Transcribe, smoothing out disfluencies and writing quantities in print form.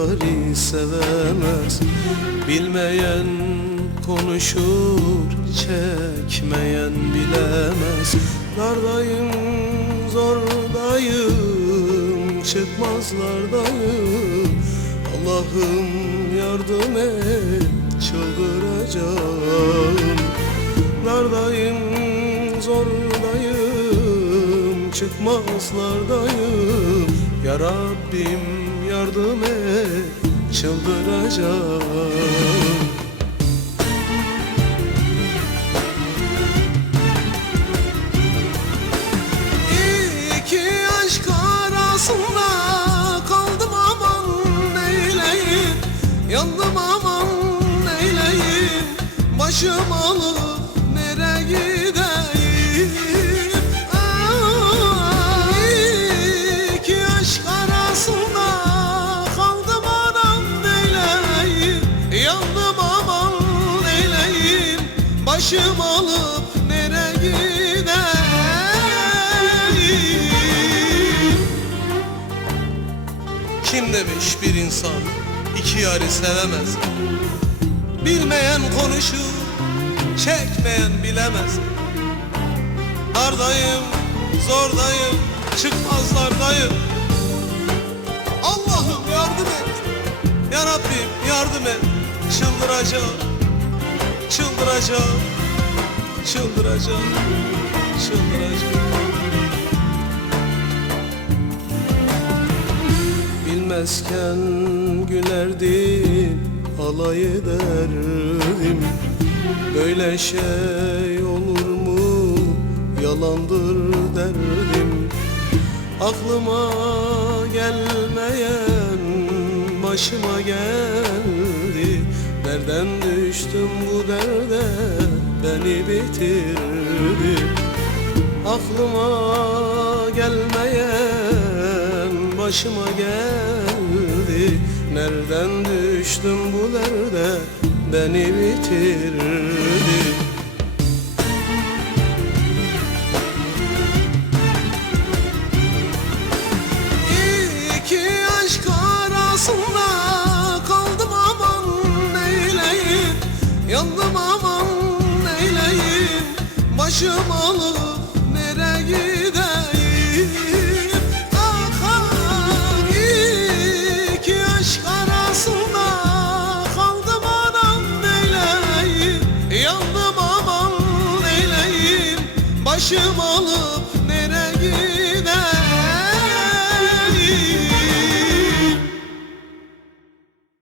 yâri sevemez. Bilmeyen konuşur, çekmeyen bilemez. Dardayım, zordayım, çıkmazlardayım. Allah'ım yardım et, çıldıracağım. Dardayım, zordayım, çıkmazlardayım. Ya Rabbim yardım et, çıldıracağım. İki aşk arasında kaldım, aman neyleyim. Yandım, aman neyleyim. Başım alıp nereye gideyim? İki aşk arasında kaldım, aman neyleyim. Yandım, aman neyleyim. Başım alıp nereye gideyim? Kim demiş bir insan iki yâri sevemez? Bilmeyen konuşur, çekmeyen bilemez. Dardayım, zordayım, çıkmazlardayım. Allah'ım yardım et, ya Rabbim yardım et. Çıldıracağım, çıldıracağım, çıldıracağım, çıldıracağım. Bilmezken gülerdim, alay ederdim. Böyle şey olur mu, yalandır derdim. Aklıma gelmeyen başıma geldi. Nereden düştüm bu derde, beni bitirdi. Aklıma gelmeyen başıma geldi. Nereden düştüm bu derde, beni bitirdi. İki aşk arasında kaldım, aman neyleyim. Yandım, aman neyleyim. Başım alıp nereye gideyim? İki aşk arasında kaldım, aman neyleyim. Yandım, aman neyleyim. Başım alıp nereye gideyim?